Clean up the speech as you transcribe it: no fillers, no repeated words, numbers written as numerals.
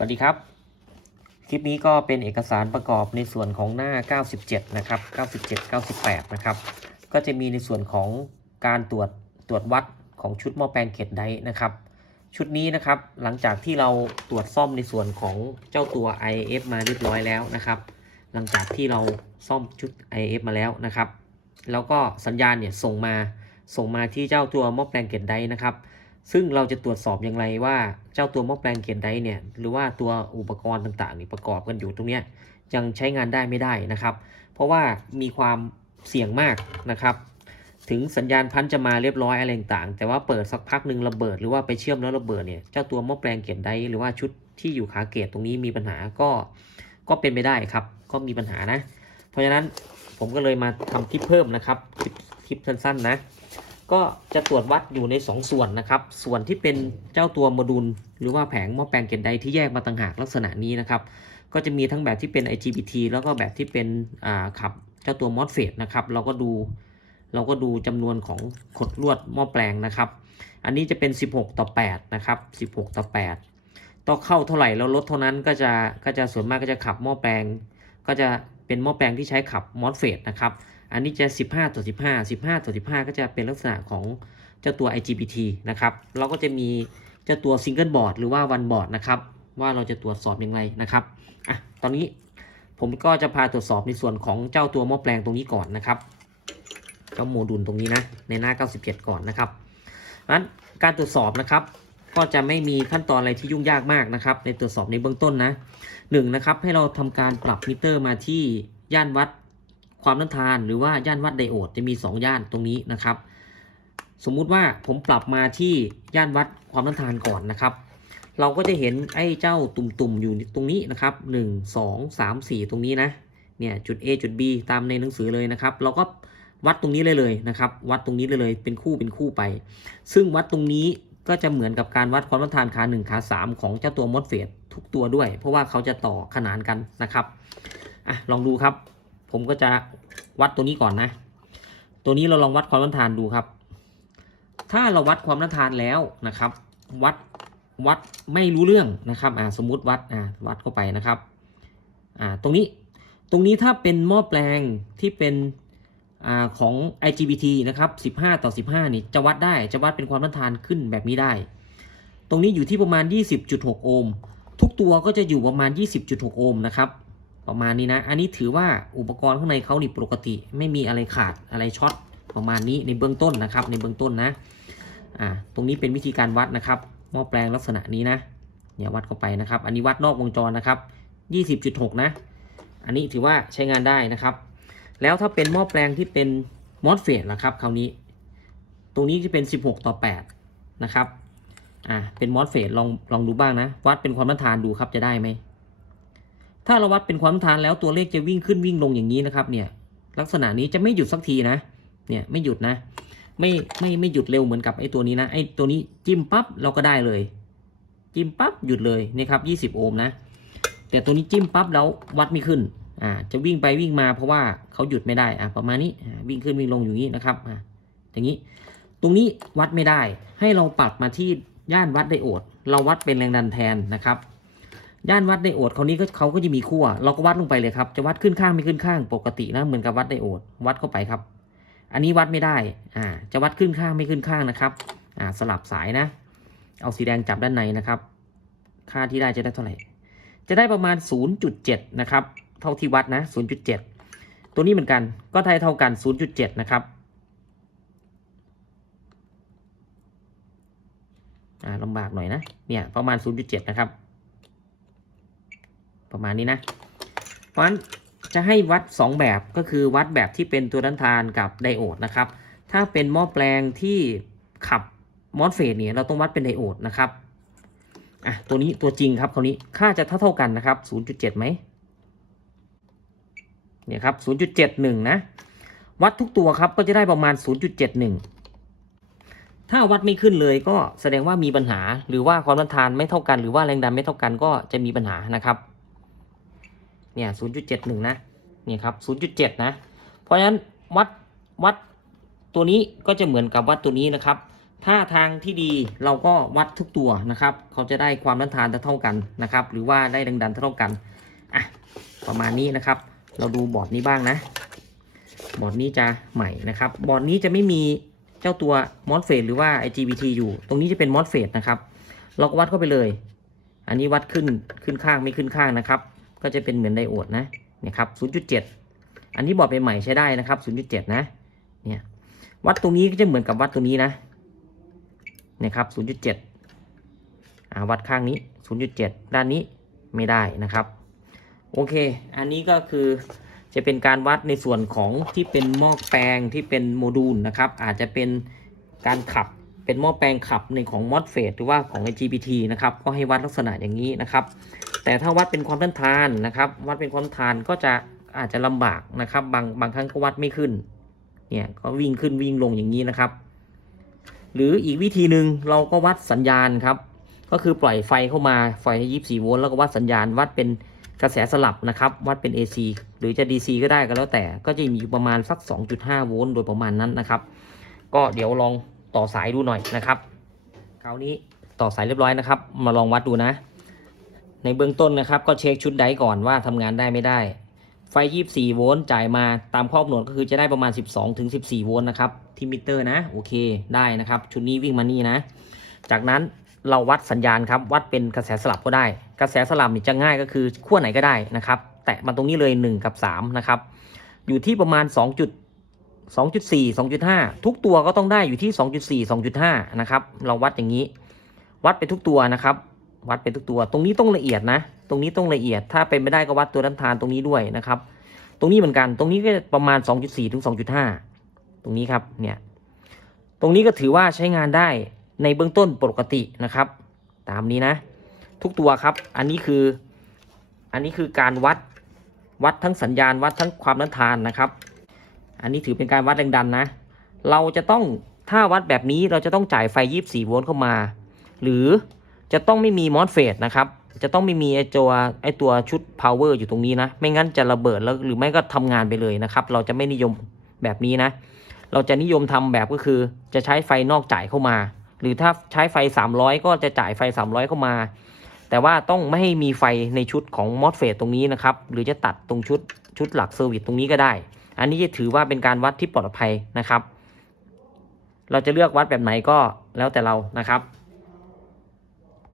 สวัสดีครับคลิปนี้ก็เป็นเอกสารประกอบในส่วนของหน้า 97 นะครับ 97 98 นะครับก็จะมีในส่วนของการตรวจวัดของชุดหม้อแปลงเขตไดร์นะครับชุดนี้นะครับหลังจากที่เราตรวจซ่อมในส่วนของเจ้าตัว IF มาเรียบร้อยแล้วนะครับหลังจากที่เราซ่อมชุด IF มาแล้วนะครับแล้วก็สัญญาณเนี่ยส่งมาที่เจ้าตัวหม้อแปลงเขตไดร์นะครับซึ่งเราจะตรวจสอบอย่างไรว่าเจ้าตัวหม้อแปลงเขตไดร์เนี่ยหรือว่าตัวอุปกรณ์ต่างๆนี่ประกอบกันอยู่ตรงเนี้ยยังใช้งานได้ไม่ได้นะครับเพราะว่ามีความเสี่ยงมากนะครับถึงสัญญาณพันจะมาเรียบร้อยอะไรต่างๆแต่ว่าเปิดสักพักหนึ่งระเบิดหรือว่าไปเชื่อมแล้วระเบิดเนี่ยเจ้าตัวหม้อแปลงเขตไดร์หรือว่าชุดที่อยู่ขาเกตตรงนี้มีปัญหาก็เป็นไปได้ครับก็มีปัญหานะเพราะฉะนั้นผมก็เลยมาทำคลิปเพิ่มนะครับคลิปสั้นๆนะก็จะตรวจวัดอยู่ใน2ส่วนนะครับส่วนที่เป็นเจ้าตัวโมดูลหรือว่าแผงหม้อแปลงเขตไดร์ที่แยกมาต่างหากลักษณะนี้นะครับก็จะมีทั้งแบบที่เป็น IGBT แล้วก็แบบที่เป็นขับเจ้าตัว MOSFET นะครับเราก็ดูจำนวนของขดลวดหม้อแปลงนะครับอันนี้จะเป็น16:8นะครับ16:8ต้องเข้าเท่าไหร่แล้วลดเท่านั้นก็จะส่วนมากก็จะขับหม้อแปลงก็จะเป็นหม้อแปลงที่ใช้ขับ MOSFET นะครับอันนี้จะ15:15ก็จะเป็นลักษณะของเจ้าตัว IGBT นะครับเราก็จะมีเจ้าตัว Single Board หรือว่า One Board นะครับว่าเราจะตรวจสอบอย่างไรนะครับตอนนี้ผมก็จะพาตรวจสอบในส่วนของเจ้าตัวหม้อแปลงตรงนี้ก่อนนะครับเจ้าโมดูลตรงนี้นะในหน้า97ก่อนนะครับงั้นการตรวจสอบนะครับก็จะไม่มีขั้นตอนอะไรที่ยุ่งยากมากนะครับในตรวจสอบในเบื้องต้นนะนะครับให้เราทำการปรับมิเตอร์มาที่ย่านวัดความต้านทานหรือว่าย่านวัดไดโอดจะมี2ย่านตรงนี้นะครับสมมุติว่าผมปรับมาที่ย่านวัดความต้านทานก่อนนะครับเราก็จะเห็นไอ้เจ้าตุ่มๆอยู่ตรงนี้นะครับ1 2 3 4ตรงนี้นะเนี่ยจุด A จุด B ตามในหนังสือเลยนะครับเราก็วัดตรงนี้เลยนะครับวัดตรงนี้เลยเป็นคู่ไปซึ่งวัดตรงนี้ก็จะเหมือนกับการวัดความต้านทานขา1ขา3ของเจ้าตัว MOSFET ทุกตัวด้วยเพราะว่าเขาจะต่อขนานกันนะครับลองดูครับผมก็จะวัดตัวนี้ก่อนนะตัวนี้เราลองวัดความต้านทานดูครับถ้าเราวัดความต้านทานแล้วนะครับวัดไม่รู้เรื่องนะครับสมมุติวัดเข้าไปนะครับตรงนี้ถ้าเป็นหม้อแปลงที่เป็นของ IGBT นะครับ15:15นี่จะวัดเป็นความต้านทานขึ้นแบบนี้ได้ตรงนี้อยู่ที่ประมาณ 20.6 โอห์มทุกตัวก็จะอยู่ประมาณ 20.6 โอห์มนะครับประมาณนี้นะอันนี้ถือว่าอุปกรณ์ข้างในเขานี่ปกติไม่มีอะไรขาดอะไรช็อตประมาณนี้ในเบื้องต้นนะครับในเบื้องต้นนะตรงนี้เป็นวิธีการวัดนะครับหม้อแปลงลักษณะนี้นะเนี่ยวัดเข้าไปนะครับอันนี้วัดนอกวงจรนะครับ 20.6 นะอันนี้ถือว่าใช้งานได้นะครับแล้วถ้าเป็นหม้อแปลงที่เป็น MOSFET ล่ะครับคราวนี้ตรงนี้จะเป็น16:8นะครับเป็น MOSFET ลองดูบ้างนะวัดเป็นความต้านทานดูครับจะได้ไหมถ้าเราวัดเป็นความต้านทานแล้วตัวเลขจะวิ่งขึ้นวิ่งลงอย่างนี้นะครับเนี่ยลักษณะนี้จะไม่หยุดสักทีนะเนี่ยไม่หยุดนะไม่หยุดเร็วเหมือนกับไอ้ตัวนี้นะไอ้ตัวนี้จิ้มปั๊บเราก็ได้เลยจิ้มปั๊บหยุดเลยนะครับ20 โอห์มนะแต่ตัวนี้จิ้มปั๊บแล้ววัดไม่ขึ้นจะวิ่งไปวิ่งมาเพราะว่าเขาหยุดไม่ได้ประมาณนี้วิ่งขึ้นวิ่งลงอย่างนี้นะครับอย่างนี้ตรงนี้วัดไม่ได้ให้เราปรับมาที่ย่านวัดไดโอดเราวัดเป็นแรงดันแทนนะครับย่านวัดไดโอดเขาก็จะมีขั้วเราก็วัดลงไปเลยครับจะวัดขึ้นข้างไม่ขึ้นข้างปกตินะเหมือนกับวัดไดโอดวัดเข้าไปครับอันนี้วัดไม่ได้จะวัดขึ้นข้างไม่ขึ้นข้างนะครับสลับสายนะเอาสีแดงจับด้านในนะครับค่าที่ได้จะได้เท่าไหร่จะได้ประมาณ 0.7 นะครับเท่าที่วัดนะ 0.7 ตัวนี้เหมือนกันก็เท่ากัน 0.7 นะครับลำบากหน่อยนะเนี่ยประมาณ 0.7 นะครับประมาณนี้นะเพราะฉะนั้นจะให้วัด2แบบก็คือวัดแบบที่เป็นตัวต้านทานกับไดโอดนะครับถ้าเป็นหม้อแปลงที่ขับMOSFETเนี่ยเราต้องวัดเป็นไดโอดนะครับตัวนี้ตัวจริงครับคราวนี้ค่าจะเท่ากันนะครับ 0.7 ไหมเนี่ยครับ 0.71 นะวัดทุกตัวครับก็จะได้ประมาณ 0.71 ถ้าวัดไม่ขึ้นเลยก็แสดงว่ามีปัญหาหรือว่าความต้านทานไม่เท่ากันหรือว่าแรงดันไม่เท่ากันก็จะมีปัญหานะครับเนี่ย 0.71 นะเนี่ยครับ 0.7 นะเพราะฉะนั้นวัดตัวนี้ก็จะเหมือนกับวัดตัวนี้นะครับ ถ้าทางที่ดีเราก็วัดทุกตัวนะครับเขาจะได้ความต้านทานเท่ากันนะครับหรือว่าได้แรงดันเท่ากันอ่ะประมาณนี้นะครับเราดูบอร์ดนี้บ้างนะบอร์ดนี้จะใหม่นะครับบอร์ดนี้จะไม่มีเจ้าตัว MOSFET หรือว่า IGBT อยู่ตรงนี้จะเป็น MOSFET นะครับเราก็วัดเข้าไปเลยอันนี้วัดขึ้นข้างไม่ขึ้นข้างนะครับก็จะเป็นเหมือนไดโอดนะเนี่ยครับ 0.7 อันนี้บอร์ดเป็นใหม่ใช้ได้นะครับ 0.7 นะเนี่ยวัดตรงนี้ก็จะเหมือนกับวัดตรงนี้นะนะครับ 0.7 วัดข้างนี้ 0.7 ด้านนี้ไม่ได้นะครับโอเคอันนี้ก็คือจะเป็นการวัดในส่วนของที่เป็นหม้อแปลงที่เป็นโมดูลนะครับอาจจะเป็นการขับเป็นหม้อแปลงขับในของ MOSFET หรือว่าของ IGBT นะครับก็ให้วัดลักษณะอย่างนี้นะครับแต่ถ้าวัดเป็นความต้านทานนะครับวัดเป็นความต้านทานก็จะอาจจะลำบากนะครับบางครั้งก็วัดไม่ขึ้นเนี่ยก็วิ่งขึ้นวิ่งลงอย่างนี้นะครับหรืออีกวิธีหนึ่งเราก็วัดสัญญาณครับก็คือปล่อยไฟเข้ามาไฟ24 โวลต์แล้วก็วัดสัญญาณวัดเป็นกระแสสลับนะครับวัดเป็น AC หรือจะ DC ก็ได้ก็แล้วแต่ก็จะมีประมาณสัก 2.5 โวลต์โดยประมาณนั้นนะครับก็เดี๋ยวลองต่อสายดูหน่อยนะครับคราวนี้ต่อสายเรียบร้อยนะครับมาลองวัดดูนะในเบื้องต้นนะครับก็เช็คชุดไดก่อนว่าทำงานได้ไม่ได้ไฟ24 โวลต์จ่ายมาตามข้อกำหนดก็คือจะได้ประมาณ 12-14 โวลต์นะครับที่มิเตอร์นะโอเคได้นะครับชุดนี้วิ่งมานี่นะจากนั้นเราวัดสัญญาณครับวัดเป็นกระแสสลับก็ได้กระแสสลับนี่จะง่ายก็คือขั้วไหนก็ได้นะครับแตะมาตรงนี้เลย1กับ3นะครับอยู่ที่ประมาณ2.4 2.5 ทุกตัวก็ต้องได้อยู่ที่ 2.4 2.5 นะครับเราวัดอย่างนี้วัดไปทุกตัวนะครับวัดไปทุกตัวตรงนี้ต้องละเอียดนะตรงนี้ต้องละเอียดถ้าเป็นไม่ได้ก็วัดตัวต้านทานตรงนี้ด้วยนะครับตรงนี้เหมือนกันตรงนี้ก็ประมาณ 2.4 ถึง 2.5 ตรงนี้ครับเนี่ยตรงนี้ก็ถือว่าใช้งานได้ในเบื้องต้นปกตินะครับตามนี้นะทุกตัวครับอันนี้คือการวัดทั้งสัญญาณวัดทั้งความต้านทานนะครับอันนี้ถือเป็นการวัดแรงดันนะเราจะต้องถ้าวัดแบบนี้เราจะต้องจ่ายไฟ24 โวลต์เข้ามาหรือจะต้องไม่มี MOSFET นะครับจะต้องไม่มีไอตัวชุด power อยู่ตรงนี้นะไม่งั้นจะระเบิดแล้วหรือไม่ก็ทำงานไปเลยนะครับเราจะไม่นิยมแบบนี้นะเราจะนิยมทำแบบก็คือจะใช้ไฟนอกจ่ายเข้ามาหรือถ้าใช้ไฟ300ก็จะจ่ายไฟ300เข้ามาแต่ว่าต้องไม่ให้มีไฟในชุดของ MOSFET ตรงนี้นะครับหรือจะตัดตรงชุดหลักเซอร์วิสตรงนี้ก็ได้อันนี้จะถือว่าเป็นการวัดที่ปลอดภัยนะครับเราจะเลือกวัดแบบไหนก็แล้วแต่เรานะครับ